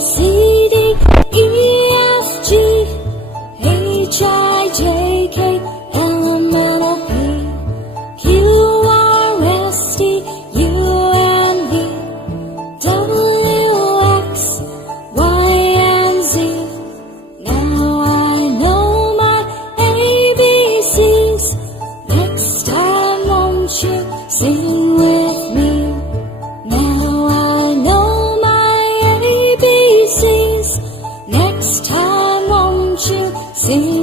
C, D, E, F, G, H, I, J, K, L, M, N, O, P, Q, R, S, T, U, and V, W, X, Y, and Z. Now I know my ABCs. Next time won't you sing with me? Now I know my ABCs. Next time won't you sing